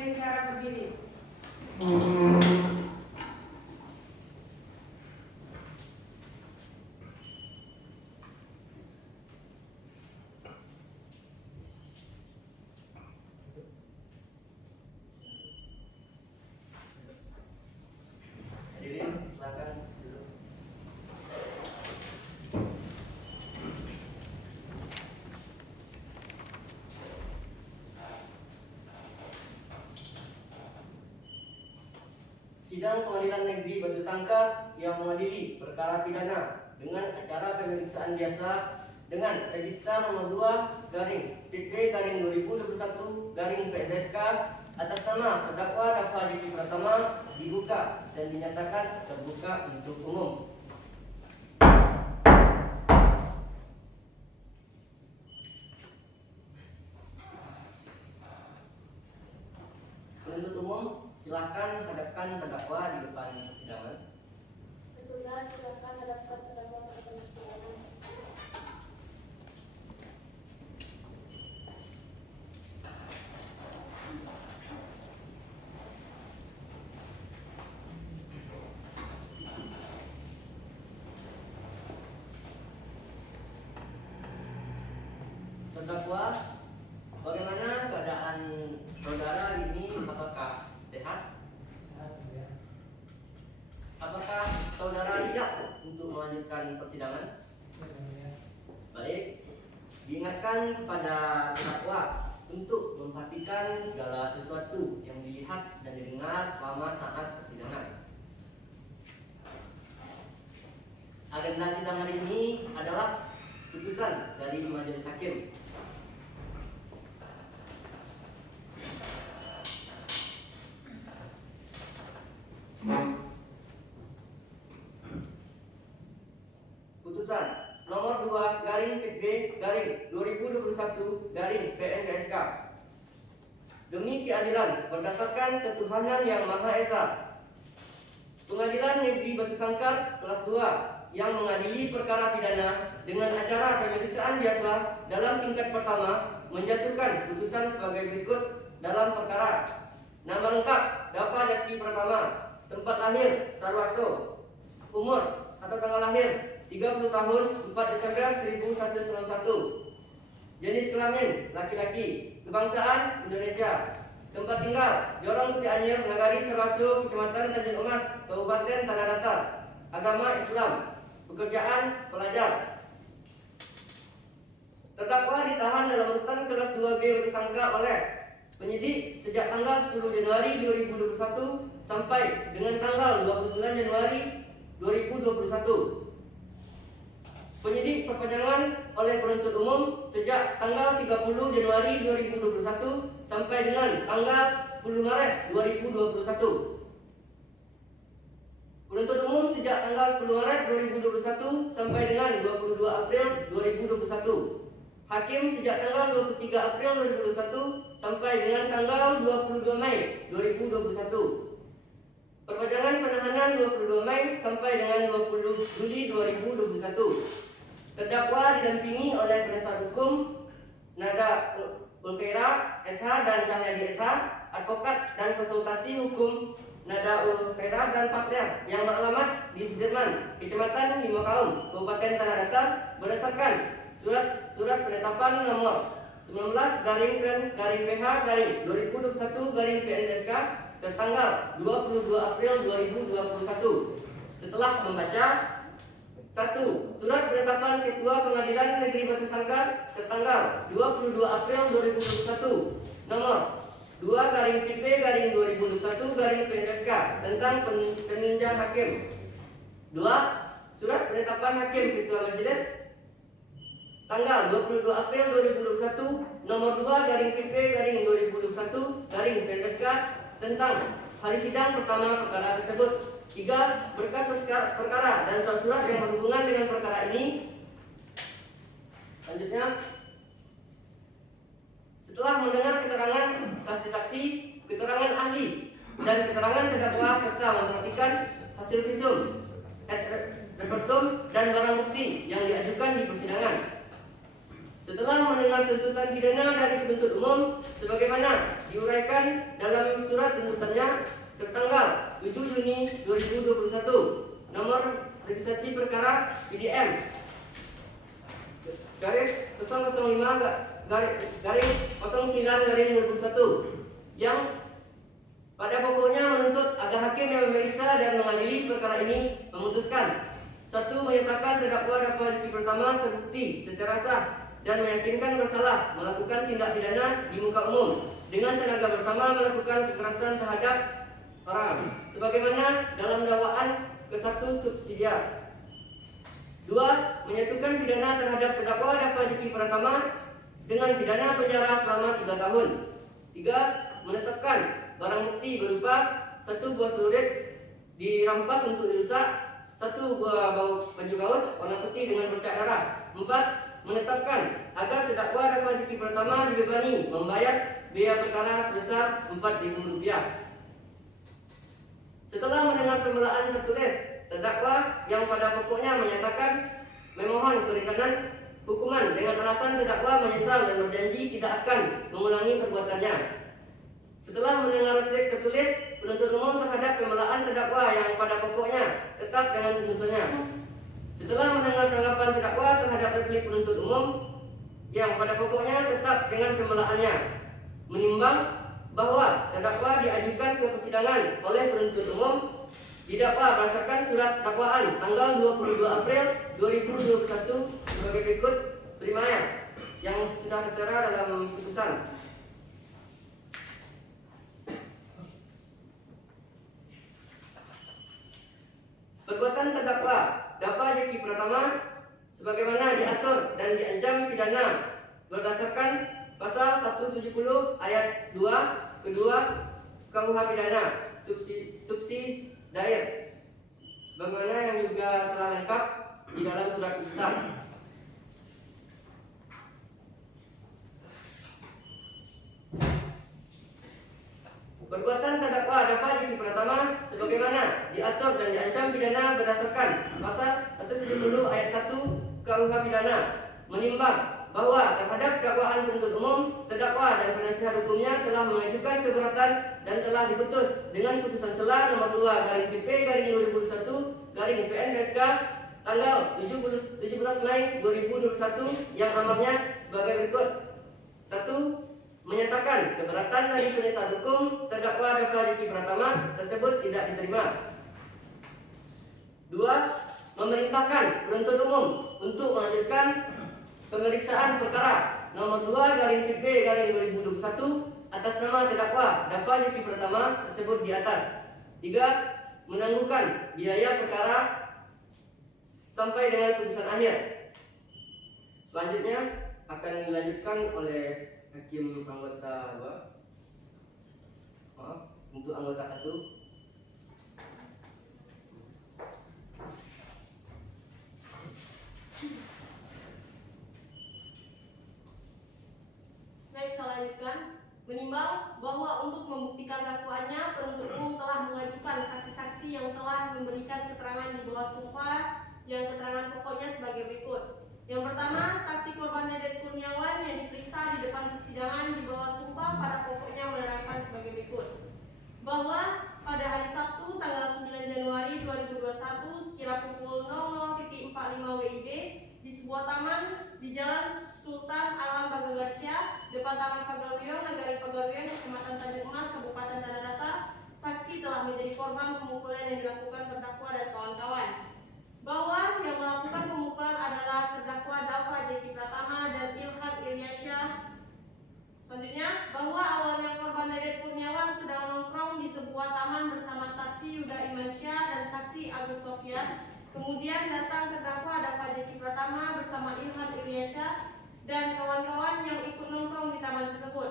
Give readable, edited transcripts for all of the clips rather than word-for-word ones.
dengan cara berdiri. Hadirin, silakan duduk. Sidang Pengadilan Negeri Batu Sangkar yang mengadili perkara pidana dengan acara pemeriksaan biasa dengan registrar nomor 2 garing PP garing 2021 garing PSK atas nama terdakwa Dafa Diki Pratama dibuka dan dinyatakan terbuka untuk umum. Penuntut umum, silakan hadapkan terdakwa di depan persidangan. Petugas silakan hadapkan terdakwa pada persidangan. Terdakwa, bagaimana keadaan saudara ini? Apakah sehat? Apakah saudara siap untuk melanjutkan persidangan? Baik, diingatkan kepada terdakwa untuk memperhatikan segala sesuatu yang dilihat dan didengar selama saat persidangan. Agenda sidang hari ini adalah putusan dari majelis hakim. Putusan nomor 2 garing PB garing 2021 garing PNKSK. Demi keadilan berdasarkan ketuhanan yang Maha Esa, Pengadilan Negeri Batu Sangkar kelas 2 yang mengadili perkara pidana dengan acara pemeriksaan biasa dalam tingkat pertama menjatuhkan putusan sebagai berikut dalam perkara. Nama lengkap Dafa Diki Pratama, tempat lahir Sarwaso, umur atau tanggal lahir 30 tahun 4 Desember 1191, jenis kelamin laki-laki, kebangsaan Indonesia, tempat tinggal Jorong Putih Anyir, Nagari Sarwaso, Kecamatan Tanjung Emas, Kabupaten Tanah Datar, agama Islam, pekerjaan pelajar. Terdakwa ditahan dalam rutan kelas 2B Batu Sangkar oleh penyidik sejak tanggal 10 Januari 2021 sampai dengan tanggal 29 Januari 2021. Penyidik perpanjangan oleh penuntut umum sejak tanggal 30 Januari 2021 sampai dengan tanggal 10 Maret 2021. Penuntut umum sejak tanggal 10 Maret 2021 sampai dengan 22 April 2021. Hakim sejak tanggal 23 April 2021 sampai dengan tanggal 22 Mei 2021. Perpanjangan penahanan 22 Mei sampai dengan 20 Juli 2021. Terdakwa didampingi oleh penasihat hukum Nada Ulkhaira SH dan Cahyadi SH, advokat dan konsultasi hukum Nada Ulkhaira dan partner yang beralamat di Sudirman, Kecamatan Limakaum, Kabupaten Tanah Datar, berdasarkan surat penetapan nomor 19 garing PH garing 2021 garing PNSK tertanggal 22 April 2021. Setelah membaca: 1. Surat penetapan Ketua Pengadilan Negeri Batu Sangkar tertanggal 22 April 2021 nomor 2 garing PP garing 2021 garing PNSK tentang peninjauan hakim. 2. Surat penetapan hakim Ketua Majelis tanggal 22 April 2021 nomor 2 garing PP garing 2021 garing PNSK tentang hari sidang pertama perkara tersebut. 3. Berkas perkara dan surat-surat yang berhubungan dengan perkara ini. Selanjutnya, setelah mendengar keterangan saksi-saksi, keterangan ahli, dan keterangan terdakwa serta memperhatikan hasil visum, repertum, dan barang bukti yang diajukan di persidangan. Setelah mendengar tuntutan pidana dari penuntut umum sebagaimana diuraikan dalam surat tuntutannya tertanggal 7 Juni 2021 nomor registrasi perkara PDM garis 005 garing 09 garing 2021 yang pada pokoknya menuntut agar hakim yang memeriksa dan mengadili perkara ini memutuskan: 1. Menyatakan terdakwa Dava Zaki Pratama terbukti secara sah dan meyakinkan bersalah melakukan tindak pidana di muka umum dengan tenaga bersama melakukan kekerasan terhadap orang sebagaimana dalam dakwaan ke-1 subsidiar. 2. Menyatukan pidana terhadap terdakwa Dava Zaki Pratama dengan pidana penjara selama 3 tahun. 3. Menetapkan barang bukti berupa 1 buah celurit dirampas untuk dirusak, 1 buah bau baju gaus warna putih dengan bercak darah. 4. Menetapkan agar terdakwa Dava Zaki Pratama dibebani membayar biaya perkara sebesar Rp4.000. Setelah mendengar pembelaan tertulis, terdakwa yang pada pokoknya menyatakan memohon keringanan hukuman dengan alasan terdakwa menyesal dan berjanji tidak akan mengulangi perbuatannya. Setelah mendengar replik tertulis penuntut umum terhadap pembelaan terdakwa yang pada pokoknya tetap dengan tuntutannya. Setelah mendengar tanggapan terdakwa terhadap replik penuntut umum yang pada pokoknya tetap dengan pembelaannya, menimbang bahwa terdakwa diajukan ke persidangan oleh penuntut umum didakwa berdasarkan surat dakwaan tanggal 22 April 2021 sebagai berikut primaya yang sudah tertera dalam putusan. Perbuatan terdakwa Dava Zaki Pratama sebagaimana diatur dan diancam pidana berdasarkan pasal 170 ayat 2 kedua KUH pidana subsidiar bagaimana yang juga telah lengkap di dalam surat putusan. Perbuatan terdakwa Dava Zaki Pratama sebagaimana diatur dan diancam pidana berdasarkan pasal 170 ayat 1 KUH pidana menimbang bahwa terhadap dakwaan penuntut umum terdakwa dan penasihat hukumnya telah mengajukan keberatan dan telah diputus dengan putusan sela nomor 2 garing PP garing 2021 garing PNSK tanggal 17 Mei 2021 yang amarnya sebagai berikut. 1. Menyatakan keberatan dari penasihat hukum terdakwa Dava Zaki Pratama tersebut tidak diterima. 2. Memerintahkan penuntut umum untuk melanjutkan pemeriksaan perkara nomor 2 garing PP garing 2021 atas nama terdakwa Dava Zaki Pratama tersebut di atas. 3. Menangguhkan biaya perkara sampai dengan putusan akhir. Selanjutnya akan dilanjutkan oleh hakim anggota untuk anggota 1. Baik, saya lanjutkan. Menimbang bahwa untuk membuktikan dakwaannya, penuntut umum telah mengajukan saksi-saksi yang telah memberikan keterangan di bawah sumpah yang keterangan pokoknya sebagai berikut. Yang pertama, saksi korban Dedet Kurniawan yang diperiksa di depan persidangan di bawah sumpah pada pokoknya menerangkan sebagai berikut. Bahwa pada hari Sabtu tanggal 9 Januari 2021 sekira pukul 00.45 WIB di sebuah taman di Jalan Sultan Alam Bagagarsia, depan Taman Pagaluyon, Nagari Pagaluyon, Kecamatan Tanjung Emas, Kabupaten Tanah Datar, saksi telah menjadi korban pemukulan yang dilakukan terdakwa dan kawan-kawan. Bahwa yang melakukan pemukulan adalah terdakwa Dava Zaki Pratama dan Ilham Ilyasya. Selanjutnya, bahwa awalnya korban Dedet Kurniawan sedang nongkrong di sebuah taman bersama saksi Yuda Imansyah dan saksi Agus Sofyan. Kemudian datang terdakwa Dava Zaki Pratama bersama Ilham Ilyasya dan kawan-kawan yang ikut nongkrong di taman tersebut.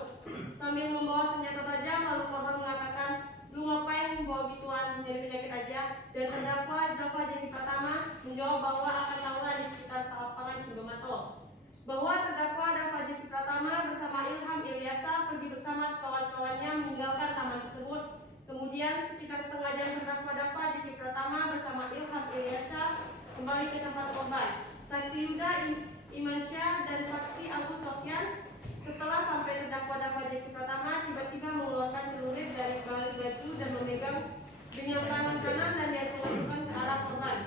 Sambil membawa senjata tajam, lalu korban mengatakan, "Lu ngapain bawa gituan, nyari penyakit aja?" Dan terdakwa Dava Zaki Pratama menjawab bahwa akan tawuran di sekitar lapangan Cibemato. Bahwa terdakwa Dava Zaki Pratama bersama Ilham Ilyasya pergi bersama kawan-kawannya meninggalkan taman tersebut. Kemudian sekitar setengah jam terdakwa Dava Zaki Pratama bersama Ilham Ilyasya kembali ke tempat korban. Saksi Yuda Imansyah, dan saksi Agus Sofyan. Setelah sampai terdakwa Dava Jeki Pratama tiba-tiba mengeluarkan celurit dari balik baju dan memegang dengan tangan kanan dan dia menunjukkan ke arah korban.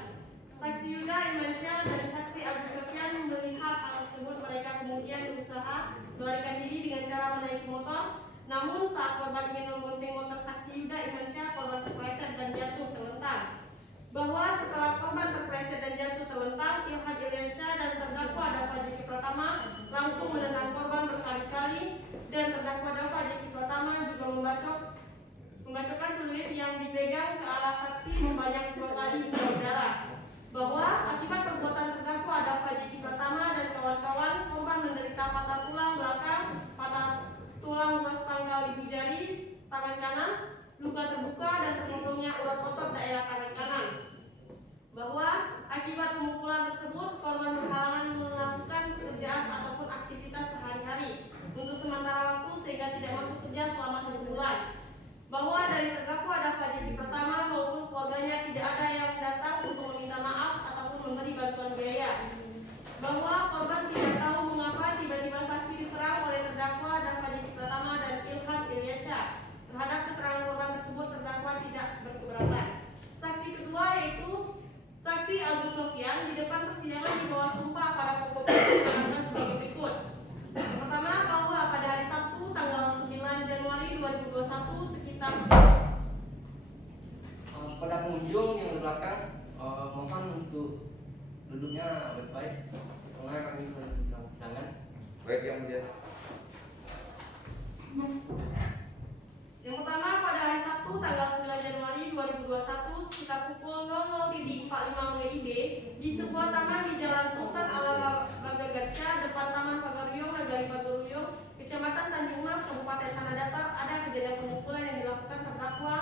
Saksi Yuda, Imansyah, dan saksi Agus Sofyan melihat hal tersebut. Mereka kemudian berusaha melarikan diri dengan cara menaiki motor. Namun saat korban ingin membonceng motor saksi Yuda, Imansyah, korban terpleset dan jatuh terlentang. Bahwa setelah korban terpleset dan jatuh terlentang, Ilham Iliansyah dan terdakwa Dava Jeki Pratama langsung menendang korban berkali-kali, dan terdakwa Dava Jeki Pratama juga membacokkan celurit yang dipegang ke arah saksi sebanyak 2 kali hingga berdarah. Bahwa akibat perbuatan terdakwa Dava Jeki Pratama dan kawan-kawan, korban menderita patah tulang belakang, patah tulang ruas pangkal ibu jari tangan kanan, luka terbuka, dan terpotongnya urat otot daerah tangan kanan. Bahwa akibat pemukulan tersebut, korban berhalangan melakukan pekerjaan ataupun aktivitas sehari-hari untuk sementara waktu sehingga tidak masuk kerja selama 1 bulan. Bahwa dari terdakwa Dava Jeki Pratama maupun keluarganya tidak ada yang datang untuk meminta maaf ataupun memberi bantuan biaya. Bahwa korban tidak tahu mengapa tiba-tiba saksi diserang oleh terdakwa Dava Jeki Pratama dan Ilham Iliansyah. Terhadap keterangan korban tersebut, terdakwa tidak berkeberatan. Saksi kedua yaitu saksi Agus Sofyan di depan persidangan di bawah sumpah pada pokoknya diterangkan sebagai berikut. Pertama, bahwa pada hari Sabtu tanggal 9 Januari 2021 sekitar pada pengunjung yang di belakang, mohon untuk duduknya baik-baik karena kami sedang undangan. Baik, yang mulia. Yang pertama, pada hari Sabtu tanggal 9 Januari 2021 sekitar pukul 00.45 WIB di sebuah taman di Jalan Sultan Alam Bagagasya depan Taman Pagaryong, Nagari Pagaryong, Kecamatan Tanjung Mas, Kabupaten Tanah Datar, ada kejadian pemukulan yang dilakukan terdakwa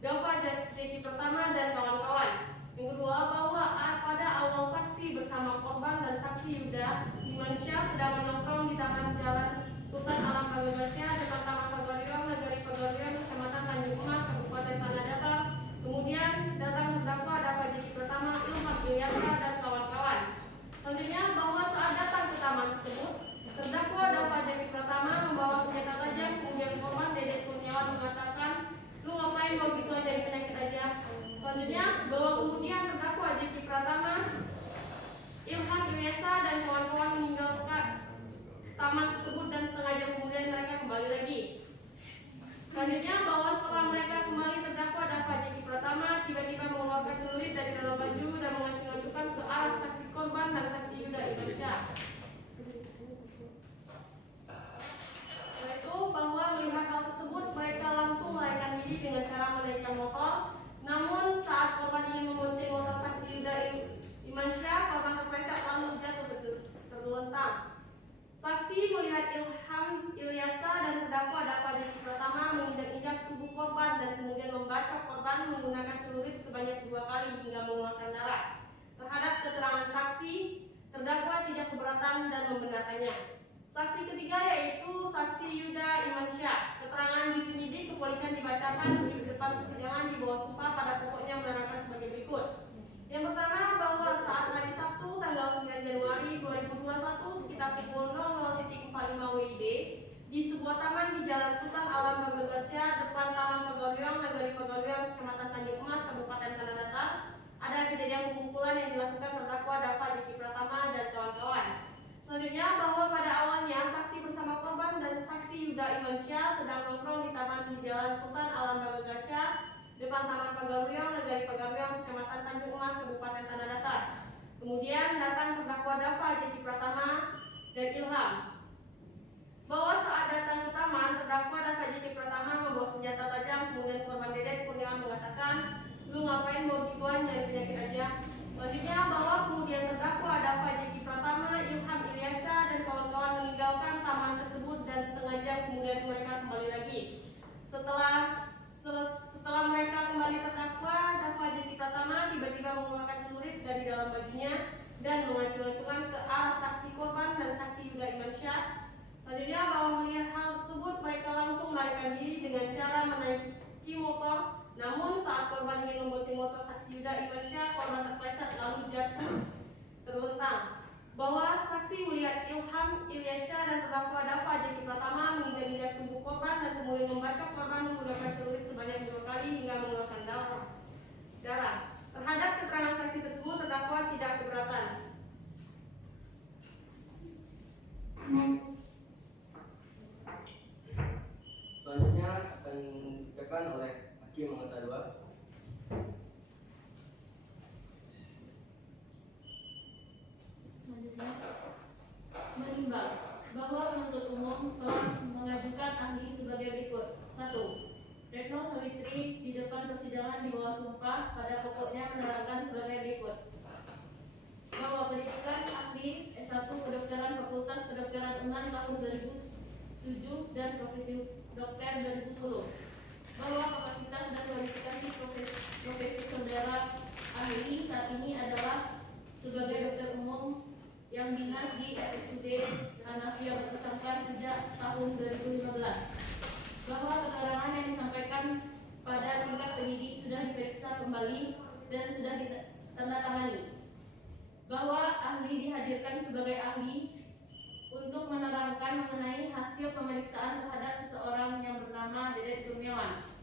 Dava Jeki Pratama dan kawan-kawan. Yang kedua, bahwa pada awal saksi bersama korban dan saksi Yuda Imansyah sedang menongkrong di taman Jalan Sultan Alam Bagagasya depan Taman Pagaryong, Nagari Pagaryong, Kecamatan Tanjung Mas, Kabupaten Tanah Datar. Kemudian datang terdakwa Dava Jeki Pratama, Ilham Iliansyah, dan kawan-kawan. Selanjutnya, bahwa saat datang ke taman tersebut, terdakwa Dava Jeki Pratama membawa senjata tajam. Kemudian korban Dede Kurniawan mengatakan, "Lu ngapain mau gitu aja, di penyakit aja." Selanjutnya, bahwa kemudian terdakwa Jeki Pratama, Ilham Iliansyah, dan kawan-kawan meninggalkan taman tersebut dan setengah jam kemudian mereka kembali lagi. Selanjutnya, bahwa setelah mereka kembali, terdakwa Dava Jeki Pratama tiba-tiba mengeluarkan celurit dari dalam baju dan mengacung-acungkan ke arah saksi korban dan saksi Yuda Imansyah. Setelah itu, bahwa melihat hal tersebut, mereka langsung melarikan diri dengan cara menaikkan motor. Namun saat korban ingin membonceng motor saksi Yuda Imansyah, korban terpleset lalu jatuh terlentang. Saksi melihat Ilham Iliansyah dan terdakwa Dava Jeki Pratama menginjak-injak tubuh korban dan kemudian membacok korban menggunakan celurit sebanyak 2 kali hingga mengeluarkan darah. Terhadap keterangan saksi, terdakwa tidak keberatan dan membenarkannya. Saksi ketiga yaitu saksi Yuda Imansyah. Keterangan di penyidik kepolisian dibacakan di depan persidangan di bawah sumpah pada pokoknya menerangkan sebagai berikut. Yang pertama, bahwa saat hari Sabtu tanggal 9 Januari 2021 sekitar pukul 00.45 WIB di sebuah taman di Jalan Sultan Alam Bagagasya depan Taman Pagaryong, Nagari Pagaryong, Kecamatan Tanjung Mas, Kabupaten Tanah Datar, ada kejadian pemukulan yang dilakukan terdakwa Dava Jeki Pratama dan kawan-kawan. Selanjutnya, bahwa pada awalnya saksi bersama korban dan saksi Yuda Imansyah sedang nongkrong di taman di Jalan Sultan Alam Bagagasya depan Taman Pagaryong, Nagari Pagaryong, Kecamatan Tanjung Mas, Kabupaten Tanah Datar. Kemudian datang terdakwa Dava Jeki Pratama dan Ilham. Bahwa saat datang ke taman, terdakwa Dava Jeki Pratama membawa senjata tajam. Kemudian korban Dede Kurniawan mengatakan, "Lu ngapain bawa gituan, nyari penyakit aja." Selanjutnya, bahwa kemudian terdakwa Dava Jeki Pratama, Ilham Iliansyah, dan kawan-kawan meninggalkan taman tersebut dan setengah jam kemudian mereka kembali lagi. Setelah mereka kembali, terdakwa Dava Jeki Pratama tiba-tiba mengeluarkan celurit dari dalam bajunya dan mengacung-acungkan ke arah saksi korban dan saksi Yuda Imansyah. Selanjutnya, bahwa melihat hal tersebut, mereka langsung melarikan diri dengan cara menaiki motor. Namun saat korban ingin membonceng motor saksi Yuda Imansyah, korban terpleset lalu jatuh terlentang. bahwa saksi melihat Ilham Ilyasya dan terdakwa Dafa Jeki Pratama menginjak-injak tubuh korban dan kemudian membacok korban menggunakan celurit sebanyak 2 kali hingga mengeluarkan darah. Terhadap keterangan saksi tersebut terdakwa tidak keberatan. Selanjutnya akan dibacakan oleh Hakim Anggota 2. Selanjutnya, menimbang bahwa penuntut umum telah mengajukan ahli sebagai berikut. 1. Retno Sawitri di depan persidangan di bawah sumpah pada pokoknya menerangkan sebagai berikut. Bahwa pendidikan ahli S1 Kedokteran Fakultas Kedokteran UNAN tahun 2007 dan profesi dokter 2010. Bahwa kapasitas dan kualifikasi profesi saudara ahli saat ini adalah sebagai dokter umum yang dinas di RSUD Hanafiah Batu Sangkar sejak tahun 2015. Bahwa keterangan yang disampaikan pada tingkat penyidik sudah diperiksa kembali dan sudah ditandatangani. Bahwa ahli dihadirkan sebagai ahli untuk menerangkan mengenai hasil pemeriksaan terhadap seseorang yang bernama Dedet Kurniawan.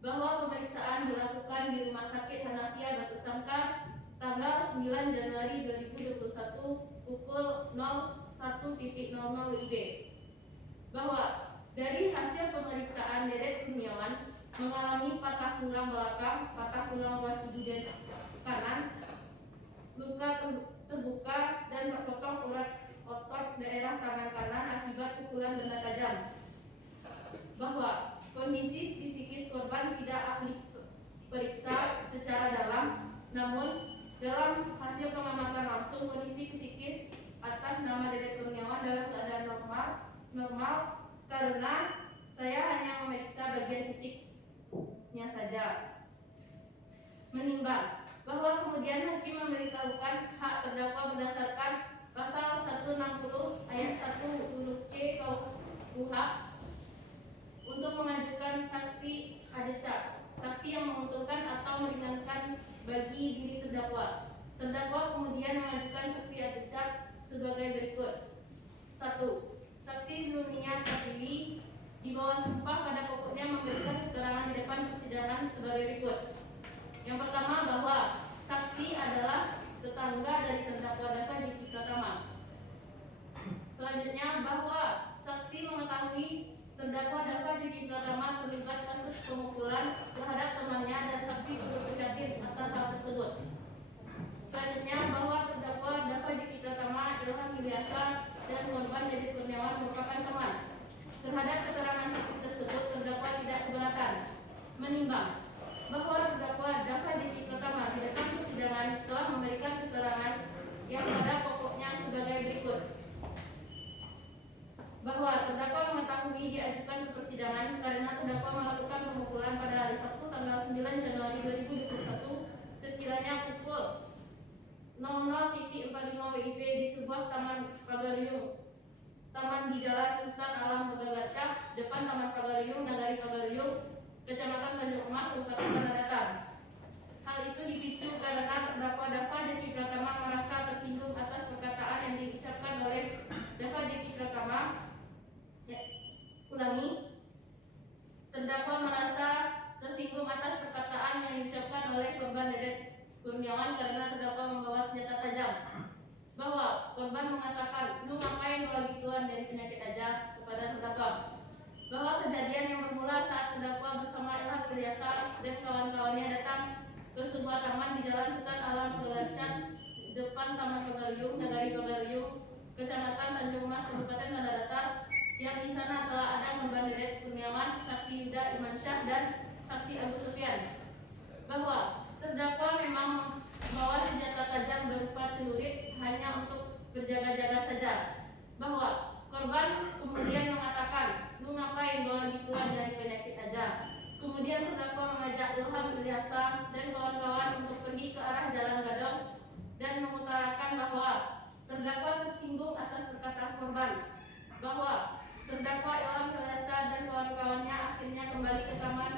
Bahwa pemeriksaan dilakukan di Rumah Sakit Hanafiah Batu Sangkar tanggal 9 Januari 2021 pukul 01.00 WIB. Bahwa dari hasil pemeriksaan Dedet Kurniawan mengalami patah tulang belakang, patah tulang ruas ibu kanan, luka terbuka dan terpotong urat otot daerah tangan kanan akibat pukulan benda tajam. Bahwa kondisi psikis korban tidak ahli periksa secara dalam, namun dalam hasil pengamatan langsung kondisi psikis atas nama Dedet Kurniawan dalam keadaan normal karena saya hanya memeriksa bagian fisiknya saja. Menimbang bahwa kemudian hakim memberitahukan hak terdakwa berdasarkan pasal 160 ayat 1 huruf C KUHP untuk mengajukan saksi adecak, saksi yang menguntungkan atau meringankan bagi diri terdakwa. Terdakwa kemudian mengajukan saksi adecak sebagai berikut. 1. Saksi Zulmia Pratiwi di bawah sumpah pada pokoknya memberikan keterangan di depan persidangan sebagai berikut. Yang pertama, bahwa saksi adalah tetangga dari terdakwa Dafa Jeki Pratama. Selanjutnya, bahwa saksi mengetahui terdakwa Dafa Jeki Pratama terlibat kasus pemukulan terhadap temannya dan saksi turut prihatin atas hal tersebut. Selanjutnya, bahwa terdakwa Dafa Jeki Pratama, Ilham Ilyasya dan korban Dedet Kurniawan merupakan teman. Terhadap keterangan saksi tersebut terdakwa tidak keberatan. Menimbang bahwa terdakwa Dafa Jeki Pratama di depan persidangan telah memberikan keterangan yang pada pokoknya sebagai berikut. Bahwa terdakwa mengetahui diajukan ke persidangan karena terdakwa melakukan pemukulan pada hari Sabtu tanggal 9 Januari 2021 sekiranya pukul 00.45 WIB di sebuah taman Pagariung, taman di Jalan Sultan Alam Bagalasyah, depan Taman Pagariung, Nagari Pagariung, Kecamatan Tanjung Emas, Kabupaten Tanah Datar. Hal itu dipicu karena terdakwa Dafa Jeki Pratama merasa tersinggung atas perkataan yang diucapkan oleh Dafa Jeki Pratama. Terdakwa merasa tersinggung atas perkataan yang diucapkan oleh korban Dedet Kurniawan karena terdakwa membawa senjata tajam. Bahwa korban mengatakan, "Lu ngapain bawa gituan dari penyakit aja?" kepada terdakwa. Bahwa kejadian yang bermula saat terdakwa bersama Ilham Ilyasya dan kawan-kawannya datang ke sebuah taman di Jalan Sultan Alam Bagalasyah, depan Taman Pagariung, Nagari Pagariung, Kecamatan Tanjung Emas, Kabupaten Tanah Datar, yang di sana telah ada korban Dedet Kurniawan, saksi Yuda Imansyah dan saksi Agus Sufyan. Bahwa terdakwa memang membawa senjata tajam berupa celurit hanya untuk berjaga-jaga saja. Bahwa korban kemudian mengatakan, "Lu ngapain bawa gituan dari penyakit aja?" Kemudian terdakwa mengajak Ilham Ilyasya dan kawan-kawan untuk pergi ke arah Jalan Gadok dan mengutarakan bahwa terdakwa tersinggung atas perkataan korban. Bahwa terdakwa Ilham Ilyasya dan kawan-kawannya akhirnya kembali ke taman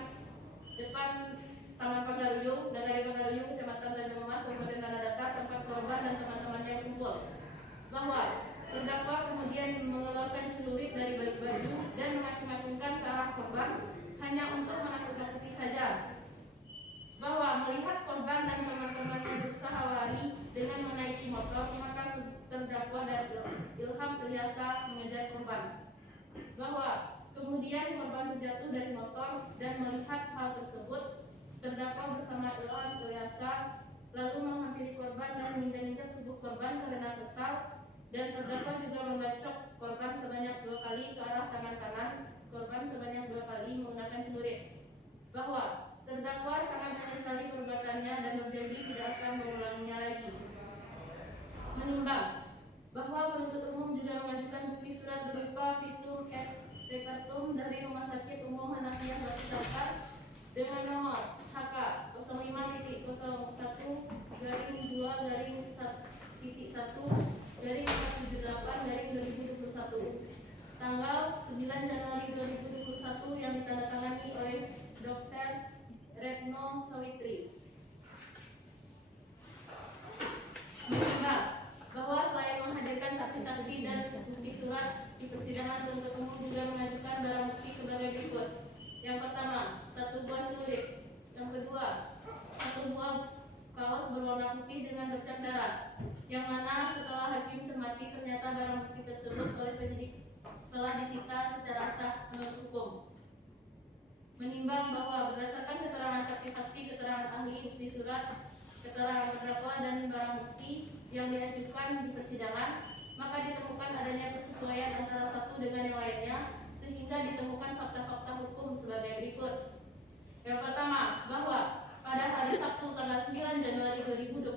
depan Taman Pagariung, Nagari Pagariung, Kecamatan Tanjung Emas, Kabupaten Tanah Datar, tempat korban dan teman-temannya kumpul. Bahwa Kemudian korban terjatuh dari motor dan melihat hal tersebut, terdakwa bersama Ilham Ilyasa lalu menghampiri korban dan menginjak-injak tubuh korban karena kesal, dan terdakwa juga membacok korban sebanyak 2 kali ke arah tangan kanan korban sebanyak 2 kali menggunakan celurit. Bahwa terdakwa sangat menyesali perbuatannya dan berjanji tidak akan mengulanginya lagi. Menimbang bahwa penuntut umum juga mengajukan bukti surat berupa visum et repertum dari Rumah Sakit Umum Hanafiah Batu Sangkar dengan nomor HK 05.02-1.1/2021 tanggal 9 Januari 2021 yang ditandatangani oleh Dr. Retno Sawitri. Menimbang bahwa selain menghadirkan saksi-saksi dan bukti surat di persidangan, penuntut umum juga mengajukan barang bukti sebagai berikut. Yang pertama, 1 buah celurit. Yang kedua, 1 buah kaos berwarna putih dengan bercak darah, yang mana setelah hakim cermati ternyata barang bukti tersebut oleh penyidik telah disita secara sah menurut hukum. Menimbang bahwa berdasarkan keterangan saksi-saksi, keterangan ahli, bukti surat, keterangan terdakwa dan barang bukti yang diajukan di persidangan, maka ditemukan adanya persesuaian antara satu dengan yang lainnya sehingga ditemukan fakta-fakta hukum sebagai berikut. Yang pertama, bahwa pada hari Sabtu tanggal 9 Januari 2021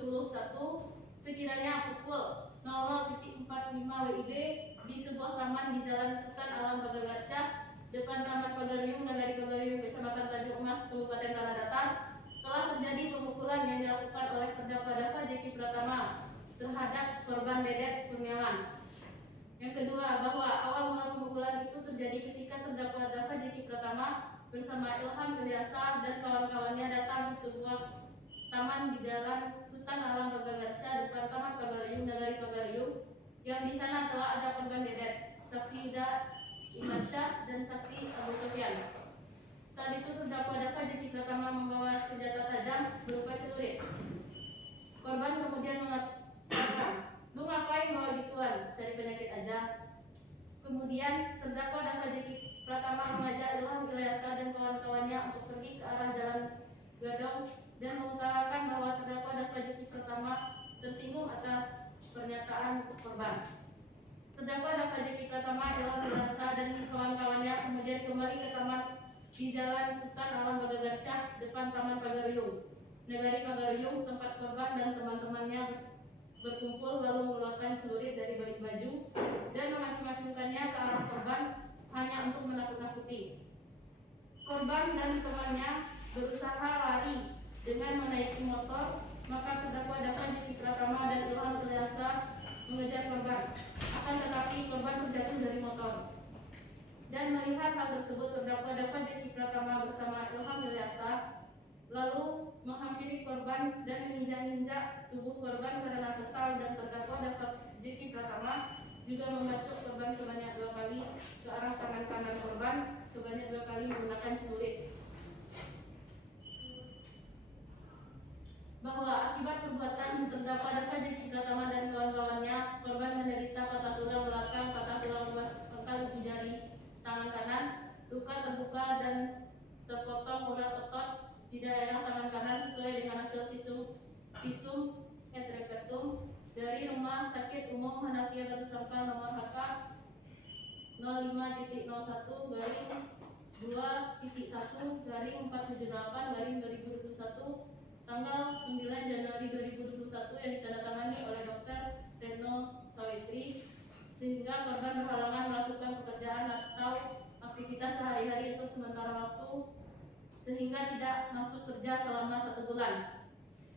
sekiranya pukul 00.45 WIB di sebuah taman di Jalan Sultan Alam Bagagarsyah depan Taman Pagariung, Nagari Pagariung, Kecamatan Tanjung Emas, Kabupaten Tanah Datar, telah terjadi pemukulan yang dilakukan oleh terdakwa Dava Jeki Pratama terhadap korban Dedet Kurniawan. Yang kedua, bahwa awal mula pemukulan itu terjadi ketika terdakwa Dava Jeki Pratama bersama Ilham Ilyasa dan kawan-kawannya datang ke sebuah taman di Jalan Sultan Alam Bagagarsyah depan Taman Pagariung, Nagari Pagariung, yang di sana telah ada korban Dedet, saksi Yuda Imansyah dan saksi Abu Sofyan. Saat itu terdakwa Dava Jeki Pratama membawa senjata tajam berupa celurit. Korban kemudian mengatakan, "Lu ngapain bawa gituan? Cari penyakit aja." Kemudian terdakwa Dava Jeki Pratama mengajak Ilham Ilyasa dan kawan-kawannya untuk pergi ke arah Jalan Gadong dan mengutarakan bahwa terdakwa Dava Jeki Pratama tersinggung atas pernyataan korban. Terdakwa Dava Jeki Pratama, Ilham Ilyasa dan kawan-kawannya kemudian kembali ke taman di Jalan Sultan Alam Bagagarsyah depan Taman Pagariung, Nagari Pagariung, tempat korban dan teman-temannya berkumpul, lalu mengeluarkan celurit dari balik baju dan mengacung-acungkannya ke arah korban hanya untuk menakut-nakuti. Korban dan temannya berusaha lari dengan menaiki motor, maka terdakwa Dava Jeki Pratama dan Ilham Ilyasa mengejar korban. Akan tetapi korban terjatuh dari motor. Dan melihat hal tersebut, terdakwa Dava Jeki Pratama bersama Ilham Ilyasa lalu menghampiri korban dan menginjak-injak tubuh korban karena kesal, dan terdakwa Dava Jeki Pratama juga membacok korban sebanyak 2 kali ke arah tangan kanan korban sebanyak 2 kali menggunakan celurit. Bahwa akibat perbuatan terdakwa Dava Jeki Pratama dan kawan-kawannya, korban menderita patah tulang belakang, patah tulang ruas pangkal ibu jari tangan kanan, luka terbuka dan terpotong urat otot di daerah tangan kanan sesuai dengan hasil visum et repertum dari Rumah Sakit Umum Hanafiah Batu Sangkar nomor HK 05.01/2.1/478/2021 tanggal 9 Januari 2021 yang ditandatangani oleh Dr. Retno Sawitri, sehingga korban berhalangan melakukan pekerjaan atau aktivitas sehari-hari untuk sementara waktu sehingga tidak masuk kerja selama 1 bulan.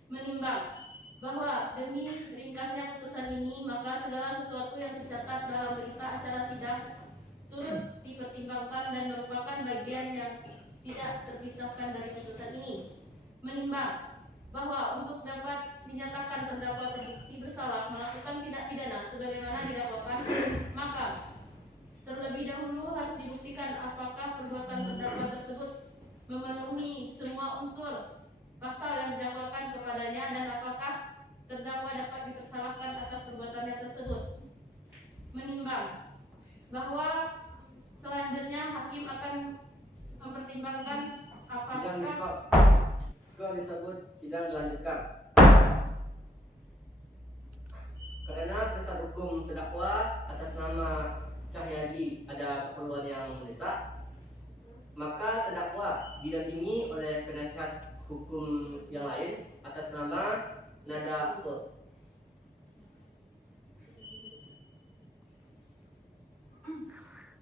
Menimbang bahwa demi ringkasnya putusan ini, maka segala sesuatu yang tercatat dalam berita acara sidang turut dipertimbangkan dan merupakan bagian yang tidak terpisahkan dari putusan ini. Menimbang bahwa untuk dapat dinyatakan terdakwa terbukti bersalah melakukan tindak pidana sebagaimana didakwakan, maka terlebih dahulu harus dibuktikan apakah perbuatan terdakwa tersebut memenuhi semua unsur pasal yang didakwakan kepadanya dan apakah terdakwa dapat dipersalahkan atas perbuatannya tersebut. Menimbang bahwa selanjutnya hakim akan mempertimbangkan Sidang apakah skor disebut sidang dilanjutkan. Karena penasihat hukum terdakwa atas nama Cahyadi ada keperluan yang mendesak, maka terdakwa didampingi oleh penasihat hukum yang lain atas nama Nada Uto.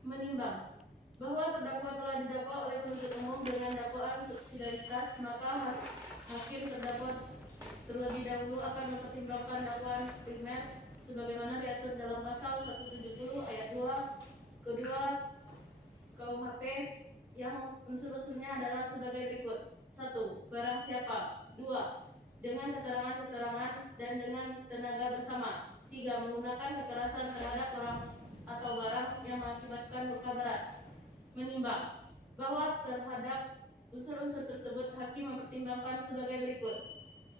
menimbang bahwa terdakwa telah didakwa oleh penuntut umum dengan dakwaan subsidiaritas, maka hakim terdakwa terlebih dahulu akan mempertimbangkan dakwaan primer sebagaimana diatur dalam pasal 170 ayat 2 kedua KUHP yang unsur-unsurnya adalah sebagai berikut. 1. Barang siapa. 2. Dengan keterangan-keterangan dan dengan tenaga bersama. 3. Menggunakan kekerasan terhadap orang atau barang yang mengakibatkan luka berat. Menimbang bahwa terhadap unsur-unsur tersebut hakim mempertimbangkan sebagai berikut.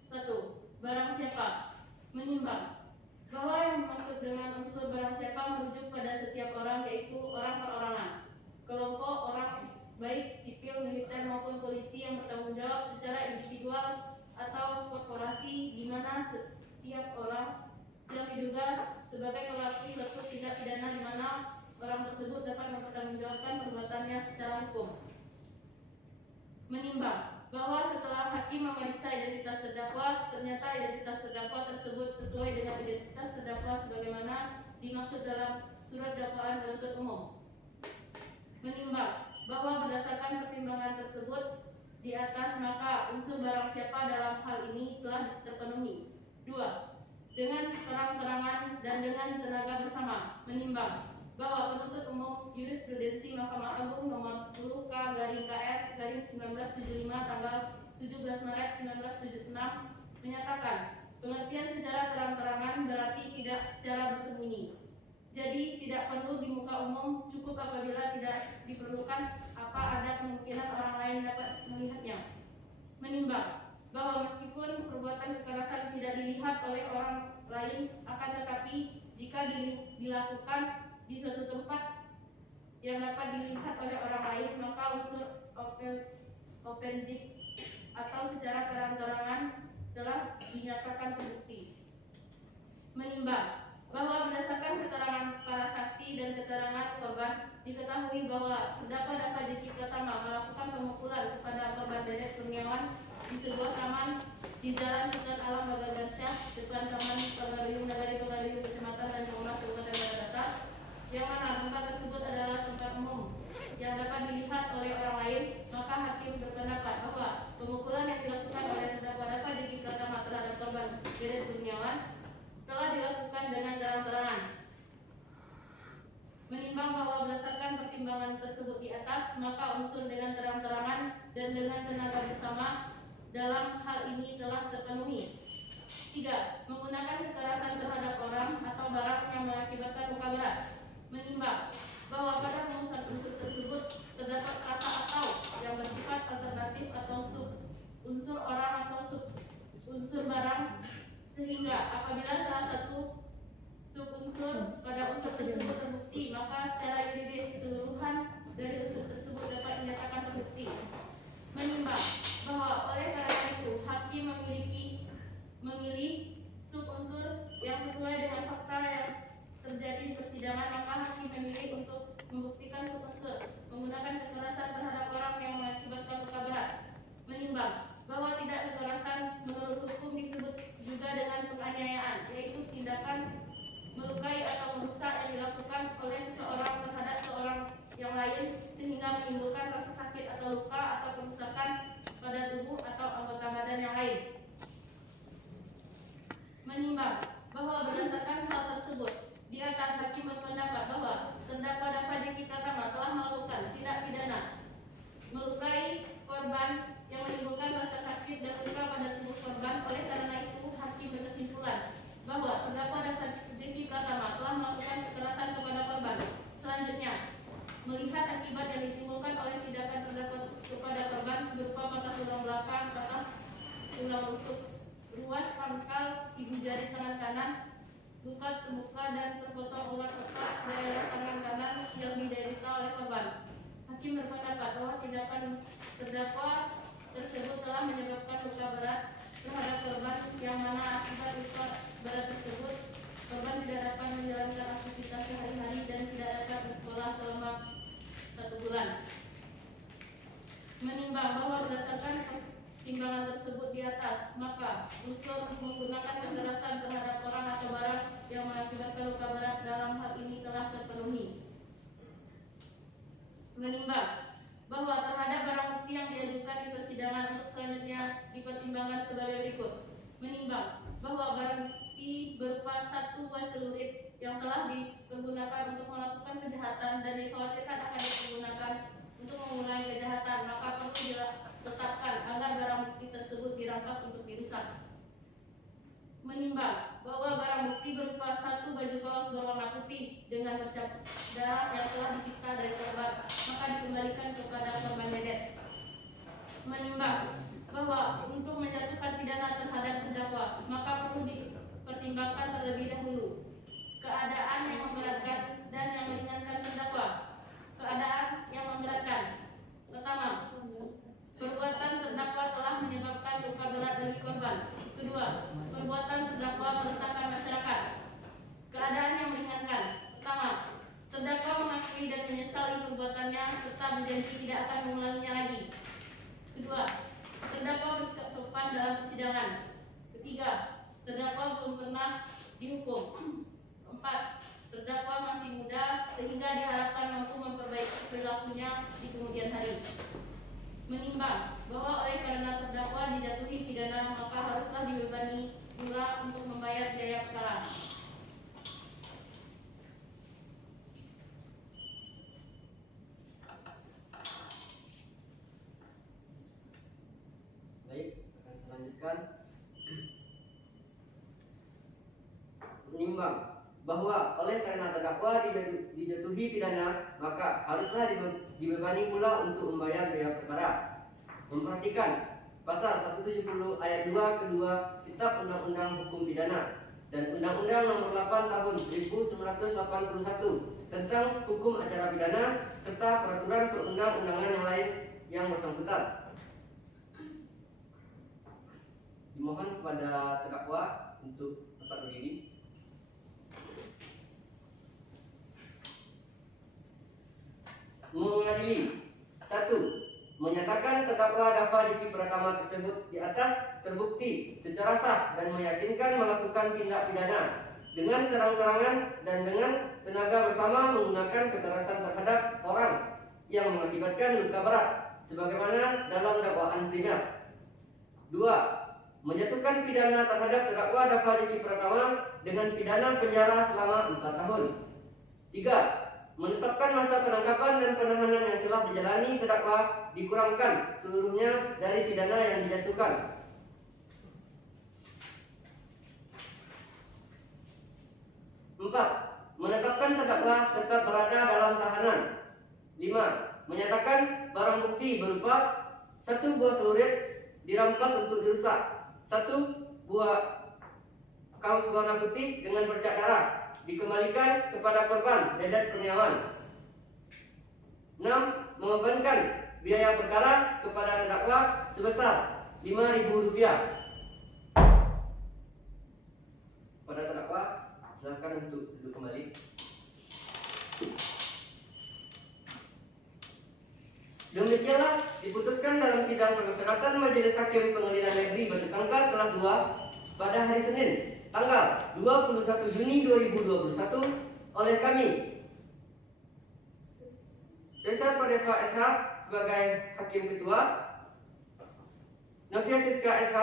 1. Barang siapa. Menimbang bahwa yang dimaksud dengan unsur barang siapa merujuk pada setiap orang, yaitu orang perorangan, kelompok orang baik sipil, militer maupun polisi yang bertanggung jawab secara individual atau korporasi, di mana setiap orang yang diduga sebagai pelaku suatu tindak pidana di mana orang tersebut dapat mempertanggungjawabkan perbuatannya secara hukum. Menimbang bahwa setelah hakim memeriksa identitas terdakwa, ternyata identitas terdakwa tersebut sesuai dengan identitas terdakwa sebagaimana dimaksud dalam surat dakwaan penuntut umum. Menimbang bahwa berdasarkan pertimbangan tersebut di atas, maka unsur barang siapa dalam hal ini telah terpenuhi. 2. Dengan terang-terangan dan dengan tenaga bersama, menimbang bahwa penuntut umum jurisprudensi Mahkamah Agung nomor 10K/KR/1975 tanggal 17 Maret 1976 menyatakan pengertian secara terang-terangan berarti tidak secara bersembunyi. Jadi tidak perlu di muka umum, cukup apabila tidak diperlukan apa ada kemungkinan orang lain dapat melihatnya. Menimbang bahwa meskipun perbuatan kekerasan tidak dilihat oleh orang lain, akan tetapi jika dilakukan di suatu tempat yang dapat dilihat oleh orang lain, maka unsur otentik atau secara terang-terangan telah dinyatakan terbukti. Menimbang bahwa berdasarkan keterangan para saksi dan keterangan korban, diketahui bahwa terdakwa Dava Jeki Pratama melakukan pemukulan kepada korban Dedet Kurniawan di sebuah taman di Jalan Sultan Alam Bagagansyah, depan Taman Pagaruyung Nagari Pagaruyung, Kecamatan Tanjung Mas, Kabupaten Badatas, yang mana tempat tersebut adalah tempat umum yang dapat dilihat oleh orang lain, maka hakim berpendapat bahwa pemukulan yang dilakukan oleh terdakwa Dava Jeki Pratama terhadap korban Dedet Kurniawan telah dilakukan dengan terang-terangan. Menimbang bahwa berdasarkan pertimbangan tersebut di atas, maka unsur dengan terang-terangan dan dengan tenaga bersama dalam hal ini telah terpenuhi. 3. Menggunakan kekerasan terhadap orang atau barang yang mengakibatkan luka berat. Menimbang bahwa pada rumusan unsur tersebut terdapat kata atau yang bersifat alternatif atau sub unsur orang atau sub unsur barang, sehingga apabila salah satu subunsur pada unsur tersebut terbukti, maka secara yuridis keseluruhan dari unsur tersebut dapat dinyatakan terbukti. Menimbang bahwa oleh karena itu hakim memilih subunsur yang sesuai dengan fakta yang terjadi di persidangan, maka hakim memilih untuk membuktikan subunsur menggunakan kekerasan terhadap orang yang mengakibatkan luka berat. Menimbang bahwa tidak kekerasan menurut hukum disebut juga dengan penganiayaan, yaitu tindakan melukai atau merusak yang dilakukan oleh seseorang terhadap seorang yang lain sehingga menimbulkan rasa sakit atau luka atau kerusakan pada tubuh atau anggota badan yang lain. Menimbang bahwa berdasarkan hal tersebut di atas, hakim berpendapat bahwa terdakwa Dava Jeki Pratama telah melakukan tindak pidana melukai korban yang menimbulkan rasa sakit dan luka pada tubuh korban. Oleh karena itu hakim berkesimpulan bahwa terdakwa Dava Jeki Pratama telah melakukan kekerasan kepada korban. Selanjutnya, melihat akibat yang ditimbulkan oleh tindakan terdakwa kepada korban berupa patah tulang belakang, patah tulang rusuk, ruas pangkal ibu jari tangan kanan, luka terbuka dan terpotong urat otak daerah tangan kanan yang diderita oleh korban. Hakim berpendapat bahwa tindakan terdakwa tersebut telah menyebabkan luka berat terhadap korban, yang mana akibat luka berat tersebut korban tidak dapat menjalankan aktivitas sehari-hari dan tidak dapat bersekolah selama 1 bulan. Menimbang bahwa berdasarkan pertimbangan tersebut di atas, maka unsur menggunakan kekerasan terhadap orang atau barang yang mengakibatkan luka berat dalam hal ini telah terpenuhi. Menimbang bahwa terhadap barang bukti yang diajukan di persidangan untuk selanjutnya dipertimbangkan sebagai berikut. Menimbang bahwa barang bukti berupa 1 buah celurit yang telah dipergunakan untuk melakukan kejahatan dan dikhawatirkan akan dipergunakan untuk mengulangi kejahatan, maka perlu ditetapkan agar barang bukti tersebut dirampas untuk dirusak. Menimbang bahwa barang bukti berupa 1 baju kaos berwarna putih dengan bercak darah yang telah disita dari korban, maka dikembalikan kepada korban Dedet. Menimbang bahwa untuk menjatuhkan pidana terhadap terdakwa, maka perlu dipertimbangkan terlebih dahulu keadaan yang memberatkan dan yang meringankan terdakwa. Keadaan yang memberatkan: pertama, perbuatan terdakwa telah menyebabkan luka berat bagi korban. Kedua, perbuatan terdakwa meresahkan masyarakat. Keadaan yang meringankan: pertama, terdakwa mengakui dan menyesali perbuatannya serta berjanji tidak akan mengulanginya lagi. Kedua, terdakwa bersikap sopan dalam persidangan. Ketiga, terdakwa belum pernah dihukum. Keempat, terdakwa masih muda sehingga diharapkan mampu memperbaiki perilakunya di kemudian hari. Menimbang bahwa oleh karena terdakwa dijatuhi pidana, maka haruslah dibebani pula untuk membayar biaya perkara. Baik, akan saya lanjutkan. Menimbang bahwa oleh karena terdakwa dijatuhi pidana, maka haruslah dibebani pula untuk membayar biaya perkara. Memperhatikan pasal 170 ayat 2 kedua Kitab Undang-Undang Hukum Pidana dan Undang-Undang Nomor 8 Tahun 1981 tentang Hukum Acara Pidana serta peraturan perundang-undangan yang lain yang bersangkutan. Dimohon kepada terdakwa untuk dapat berdiri. Mengadili: 1. Menyatakan terdakwa Dava Diki Pratama tersebut di atas terbukti secara sah dan meyakinkan melakukan tindak pidana dengan terang-terangan dan dengan tenaga bersama menggunakan kekerasan terhadap orang yang mengakibatkan luka berat sebagaimana dalam dakwaan primer. 2. Menjatuhkan pidana terhadap terdakwa Dava Diki Pratama dengan pidana penjara selama 4 tahun. 3. Menetapkan masa penangkapan dan penahanan yang telah dijalani terdakwa dikurangkan seluruhnya dari pidana yang dijatuhkan. 4. Menetapkan terdakwa tetap berada dalam tahanan. 5. Menyatakan barang bukti berupa 1 buah celurit dirampas untuk dirusak, 1 buah kaos warna putih dengan bercak darah dikembalikan kepada korban Dedet Kurniawan. 6. Membebankan biaya perkara kepada terdakwa sebesar Rp5.000. Pada terdakwa, silakan untuk duduk kembali. Demikianlah diputuskan dalam sidang permusyawaratan Majelis Hakim Pengadilan Negeri Batu Sangkar kelas 2 pada hari Senin tanggal 21 Juni 2021 oleh kami Cesar Pradeva SH sebagai Hakim Ketua, Novia Siska SH,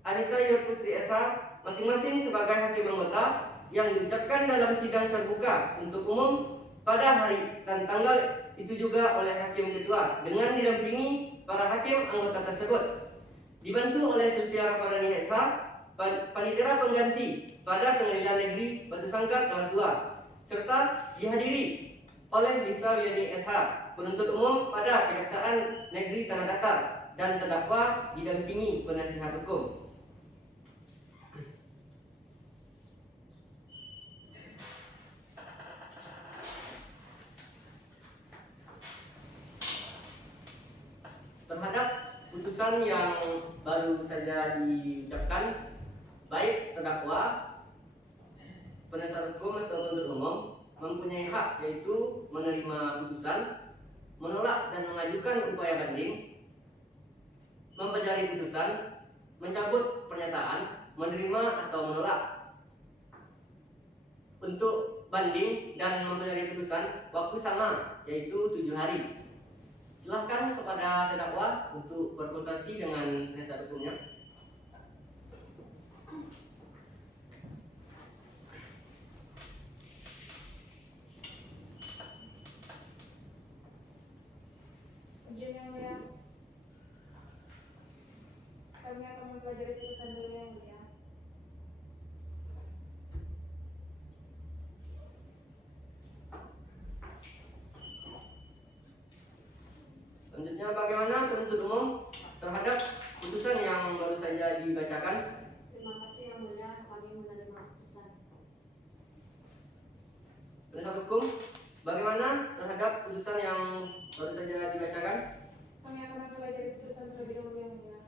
Anissa Yur Putri SH masing-masing sebagai Hakim Anggota yang diucapkan dalam sidang terbuka untuk umum pada hari dan tanggal itu juga oleh Hakim Ketua dengan didampingi para Hakim Anggota tersebut, dibantu oleh Sylvia Ramadhani SH, Panitera Pengganti pada Pengadilan Negeri Batu Sangkar kelas 2, serta dihadiri oleh Lisa Wilyani SH, penuntut umum pada Kejaksaan Negeri Tanah Datar, dan terdakwa didampingi penasihat hukum. Terhadap putusan yang baru saja diucapkan, baik terdakwa, penasihat hukum atau penuntut umum mempunyai hak yaitu menerima putusan, menolak dan mengajukan upaya banding, mempelajari putusan, mencabut pernyataan, menerima atau menolak. Untuk banding dan mempelajari putusan, waktu sama yaitu 7 hari. Silahkan kepada terdakwa untuk berkonsultasi dengan penasihat hukumnya. Izin yang mulia. Kami akan mempelajari putusan dulu yang mulia. Selanjutnya, bagaimana penuntut umum terhadap putusan yang baru saja dibacakan? Terima kasih yang mulia, kami menerima putusan. Penasihat hukum, bagaimana terhadap putusan yang baru saja dibacakan? Kami akan mempelajari putusan terlebih dahulu yang mulia.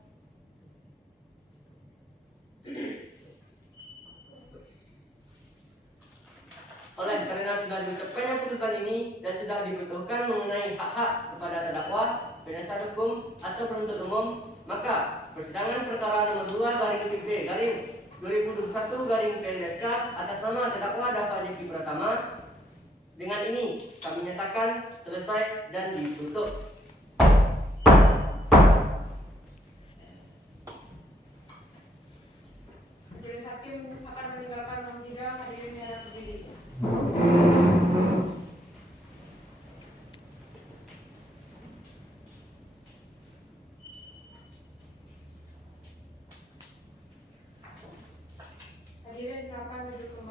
Oleh karena sudah diucapkannya putusan ini dan sudah dibutuhkan mengenai hak-hak kepada terdakwa, penasihat hukum atau penuntut umum, maka persidangan perkara nomor 2/2021/PNSK atas nama terdakwa Dava Jeki Pratama dengan ini kami nyatakan selesai dan ditutup. Majelis hakim akan meninggalkan ruang sidang. Hadirin yang berdiri. Hadirin silakan duduk